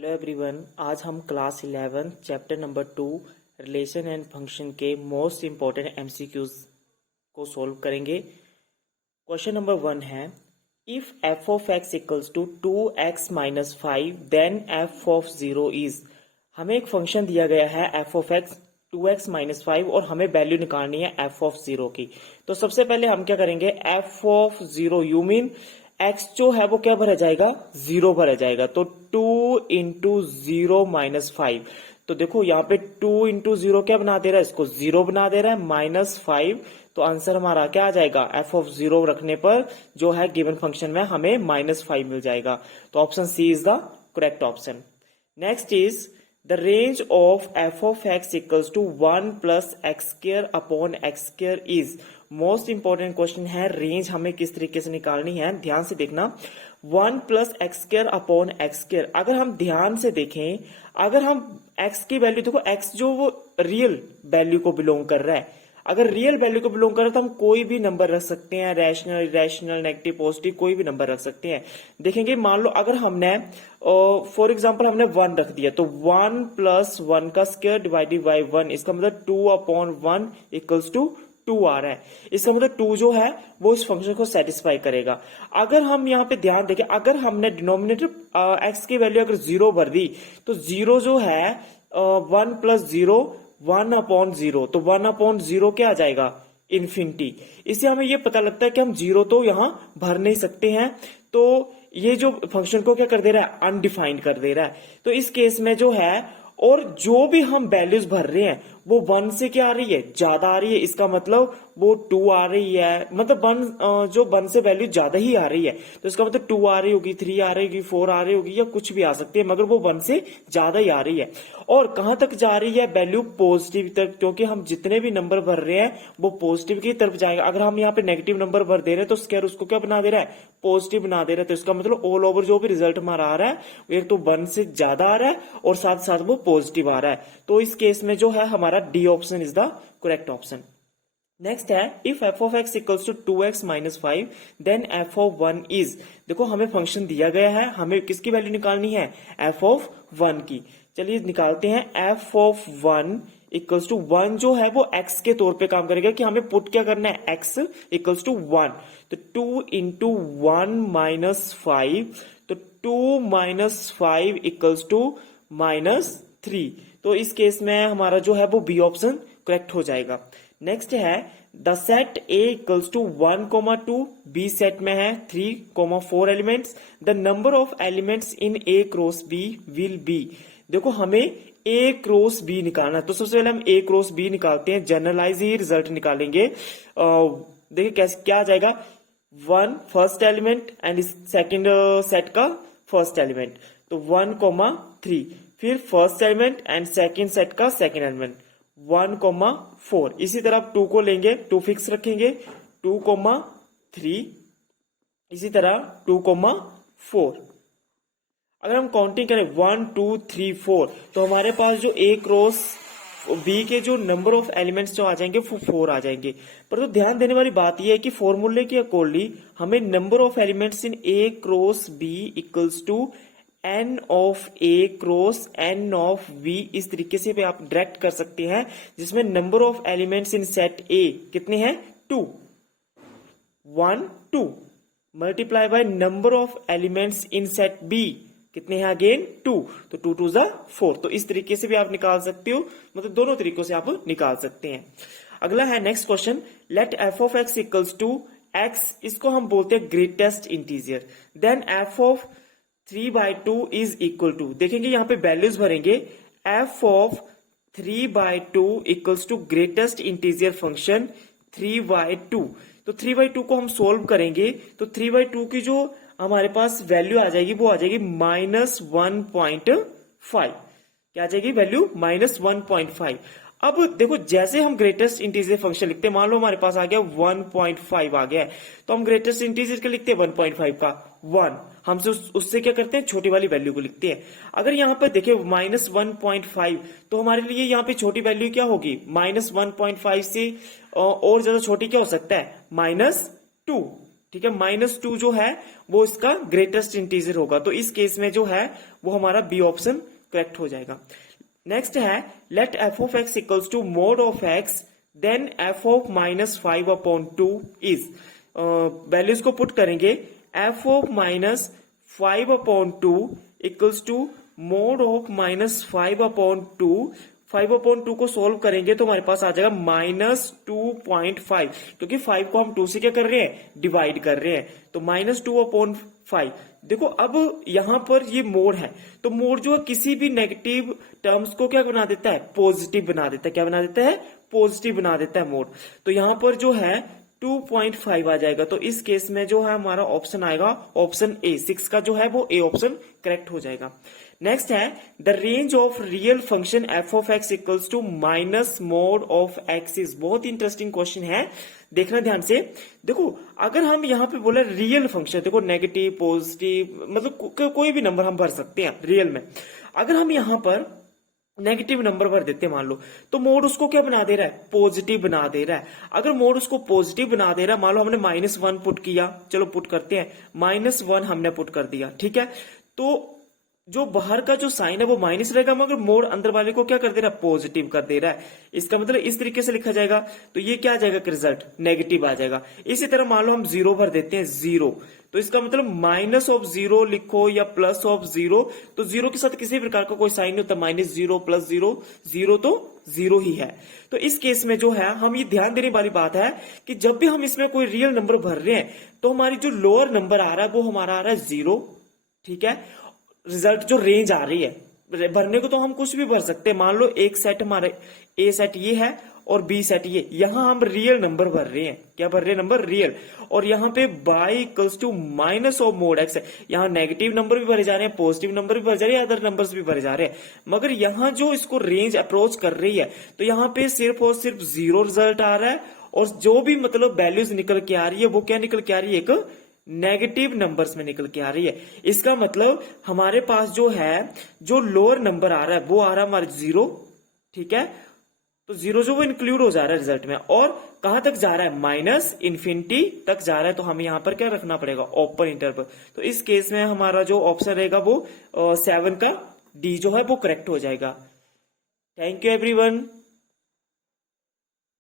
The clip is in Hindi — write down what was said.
हेलो एवरीवन, आज हम class 11 chapter number 2 relation and function के मोस्ट इम्पॉर्टेंट एमसीक्यूज को सॉल्व करेंगे। क्वेश्चन नंबर 1 है, if f of x equals to 2x minus 5 then f of 0 is. हमें एक फंक्शन दिया गया है F of x 2x minus 5 और हमें वैल्यू निकालनी है एफ ऑफ 0 की। तो सबसे पहले हम क्या करेंगे, f of 0 you mean x जो है वो क्या भरा जाएगा, 0 भरा जाएगा। तो 2 इंटू 0 माइनस 5। तो देखो यहाँ पे 2 इंटू 0 क्या बना दे रहा है, इसको 0 बना दे रहा है, माइनस 5। तो आंसर हमारा क्या आ जाएगा, एफ ऑफ 0 रखने पर जो है गिवन फंक्शन में हमें माइनस 5 मिल जाएगा। तो option C is the correct option. Next is the range of f of x equals to 1 plus x square upon x square is. Most important question है, रेंज हमें किस तरीके से निकालनी है, ध्यान से देखना। 1 plus x square upon x square, अगर हम ध्यान से देखें, अगर हम एक्स की वैल्यू देखो, एक्स जो वो रियल वैल्यू को बिलोंग कर रहा है, अगर रियल वैल्यू को बिलोंग करे तो हम कोई भी नंबर रख सकते हैं, रैशनल, इरेशनल, नेगेटिव, पॉजिटिव, कोई भी नंबर रख सकते हैं। देखेंगे, मान लो अगर हमने फॉर एग्जांपल हमने 1 रख दिया, तो 1 प्लस 1 का स्क्वायर डिवाइडेड बाई 1, इसका मतलब 2 अपॉन 1 इक्वल्स टू 2 आ रहा है। इसका मतलब 2 जो है वो इस फंक्शन को सेटिस्फाई करेगा। अगर हम यहाँ पे ध्यान देखें, अगर हमने डिनोमिनेटर एक्स की वैल्यू अगर 0 भर दी, तो 0 जो है 1 प्लस 0 1 अपॉन 0, तो 1 अपॉन 0 क्या आ जाएगा, इन्फिनिटी। इससे हमें ये पता लगता है कि हम 0 तो यहां भर नहीं सकते हैं। तो ये जो फंक्शन को क्या कर दे रहा है, अनडिफाइंड कर दे रहा है। तो इस केस में जो है, और जो भी हम वैल्यूज भर रहे हैं वो 1 से क्या आ रही है, ज्यादा आ रही है। इसका मतलब वो 2 आ रही है, मतलब 1 जो 1 से वैल्यू ज्यादा ही आ रही है। तो इसका मतलब 2 आ रही होगी, 3 आ रही होगी, 4 आ रही होगी, या कुछ भी आ सकती है, मगर वो 1 से ज्यादा ही आ रही है। और कहां तक जा रही है, वैल्यू पॉजिटिव तक, क्योंकि हम जितने भी नंबर भर रहे हैं वो पॉजिटिव की तरफ जाएगा। अगर हम यहाँ पे नेगेटिव नंबर भर दे रहे हैं तो स्क्वायर उसको क्या बना दे रहा है, पॉजिटिव बना दे रहा है। तो इसका मतलब ऑल ओवर जो भी रिजल्ट हमारा आ रहा है एक तो 1 से ज्यादा आ रहा है और साथ साथ वो पॉजिटिव आ रहा है। तो इस केस में जो है हमारा D option is the correct option. Next है, if f of x equals to 2x minus 5 then f of 1 is. देखो हमें फंक्शन दिया गया है, हमें किसकी वैल्यू निकालनी है, एफ ऑफ 1 की। चलिए निकालते हैं। एफ ऑफ 1 इक्वल्स टू 1 जो है वो x के तौर पे काम करेगा, कि हमें पुट क्या करना है, x इक्वल्स टू 1। तो 2 इंटू 1 माइनस 5, तो 2 माइनस 5 इक्वल्स टू माइनस 3। तो इस केस में हमारा जो है वो बी ऑप्शन करेक्ट हो जाएगा। नेक्स्ट है, the set A equals to 1,2, B set में है 3,4 elements, the number of elements in A cross B will be. देखो हमें ए क्रॉस बी निकालना है, तो सबसे पहले हम ए क्रॉस बी निकालते हैं, जनरलाइज ही रिजल्ट निकालेंगे। देखिए कैसे क्या आ जाएगा, 1 first element and second set का फर्स्ट एलिमेंट, तो 1,3, फिर first element and second set का सेकेंड एलिमेंट 1,4। इसी तरह आप 2 को लेंगे, 2 फिक्स रखेंगे, 2,3, इसी तरह 2,4। अगर हम काउंटिंग करें 1 2 3 4, तो हमारे पास जो ए क्रॉस बी के जो नंबर ऑफ एलिमेंट्स जो आ जाएंगे वो 4 आ जाएंगे। पर तो ध्यान देने वाली बात यह है कि फॉर्मूले के अकॉर्डिंगली हमें number of elements in A cross B equals to n of A cross n of B, इस तरीके से भी आप डायरेक्ट कर सकते हैं, जिसमें number of elements in set A कितने हैं, 2, 1 2 multiply by number of elements in set B कितने हैं, अगेन 2, तो 2 2 जा 4। तो इस तरीके से भी आप निकाल सकते हो, मतलब दोनों तरीकों से आप निकाल सकते हैं। अगला है next question, let f of x equals to x, इसको हम बोलते हैं greatest integer, then f of 3/2 is equal to. देखेंगे यहाँ पे वैल्यूज भरेंगे, f of 3/2 equals to greatest integer function 3/2। तो 3/2 को हम सोल्व करेंगे, तो 3/2 की जो हमारे पास वैल्यू आ जाएगी वो आ जाएगी -1.5। क्या आ जाएगी वैल्यू, -1.5। अब देखो जैसे हम ग्रेटेस्ट इंटीजर फंक्शन लिखते हैं, मान लो हमारे पास आ गया 1.5 आ गया है, तो हम ग्रेटेस्ट इंटीजर का लिखते हैं 1.5 का 1, हमसे उससे क्या करते हैं, छोटी वाली वैल्यू को लिखते हैं। अगर यहाँ पर देखें -1.5, तो हमारे लिए यहाँ पे छोटी वैल्यू क्या होगी, -1.5 से और ज्यादा छोटी क्या हो सकता है, -2। ठीक है, -2 जो है वो इसका ग्रेटेस्ट इंटीजर होगा, तो इस केस में जो है वो हमारा बी ऑप्शन करेक्ट हो जाएगा। नेक्स्ट है let f of x equals to mod of x then f of -5/2 is, values को पुट करेंगे, f of -5/2 equals to mod of -5/2, 5/2 को सोल्व करेंगे तो हमारे पास आ जाएगा -2.5, क्योंकि 5 को हम 2 से क्या कर रहे हैं, डिवाइड कर रहे हैं, तो -2/5। देखो अब यहां पर ये मोड है, तो मोड जो है किसी भी नेगेटिव टर्म्स को क्या बना देता है, पॉजिटिव बना देता है, क्या बना देता है, पॉजिटिव बना देता है मोड। तो यहां पर जो है 2.5 आ जाएगा, तो इस केस में जो है हमारा ऑप्शन आएगा ऑप्शन ए, 6 का जो है वो ए ऑप्शन करेक्ट हो जाएगा। नेक्स्ट है the range of real function f of x equals to minus mod of x is, बहुत इंटरेस्टिंग क्वेश्चन है, देखना ध्यान से। देखो अगर हम यहाँ पे बोले रियल फंक्शन, देखो नेगेटिव पॉजिटिव मतलब कोई भी नंबर हम भर सकते हैं रियल में, अगर हम यहाँ पर नेगेटिव नंबर भर देते हैं मान लो, तो मोड उसको क्या बना दे रहा है, पॉजिटिव बना दे रहा है। अगर मोड उसको पॉजिटिव बना दे रहा है, मान लो हमने -1 पुट किया, चलो पुट करते हैं, -1 हमने पुट कर दिया, ठीक है, तो जो बाहर का जो साइन है वो माइनस रहेगा, मगर मोड अंदर वाले को क्या कर दे रहा है, पॉजिटिव कर दे रहा है। इसका मतलब इस तरीके से लिखा जाएगा, तो ये क्या आ जाएगा, रिजल्ट नेगेटिव आ जाएगा। इसी तरह मान लो हम 0 भर देते हैं, 0, तो इसका मतलब -0 लिखो या +0, तो 0 के साथ किसी प्रकार का कोई साइन नहीं होता, -0 +0, 0 तो 0 ही है। तो इस केस में जो है हम ये ध्यान देने वाली बात है कि जब भी हम इसमें कोई रियल नंबर भर रहे हैं, तो हमारी जो लोअर नंबर आ रहा है वो हमारा आ रहा है 0, ठीक है, रिजल्ट जो रेंज आ रही है भरने को तो हम कुछ भी भर सकते हैं, मान लो एक सेट हमारे ए सेट ये है और बी सेट ये, यहां हम रियल नंबर भर रहे हैं, क्या भर रहे हैं, नंबर रियल, और यहाँ पे y equals to minus of mod x है, यहाँ नेगेटिव नंबर भी भरे जा रहे हैं, पॉजिटिव नंबर भी भरे जा रहे हैं, अदर नंबर्स भी भरे जा रहे हैं, मगर यहाँ जो इसको रेंज अप्रोच कर रही है, तो यहाँ पे सिर्फ और सिर्फ 0 रिजल्ट आ रहा है, और जो भी मतलब वैल्यूज निकल के आ रही है वो क्या निकल के आ रही है, एक नेगेटिव नंबर्स में निकल के आ रही है। इसका मतलब हमारे पास जो है जो लोअर नंबर आ रहा है वो आ रहा है हमारे 0, ठीक है, तो 0 जो वो इंक्लूड हो जा रहा है रिजल्ट में, और कहां तक जा रहा है, -इन्फिनिटी तक जा रहा है, तो हमें यहां पर क्या रखना पड़ेगा, ओपन इंटरवल। तो इस केस में हमारा जो ऑप्शन रहेगा वो 7 का डी जो है वो करेक्ट हो जाएगा। Thank you everyone.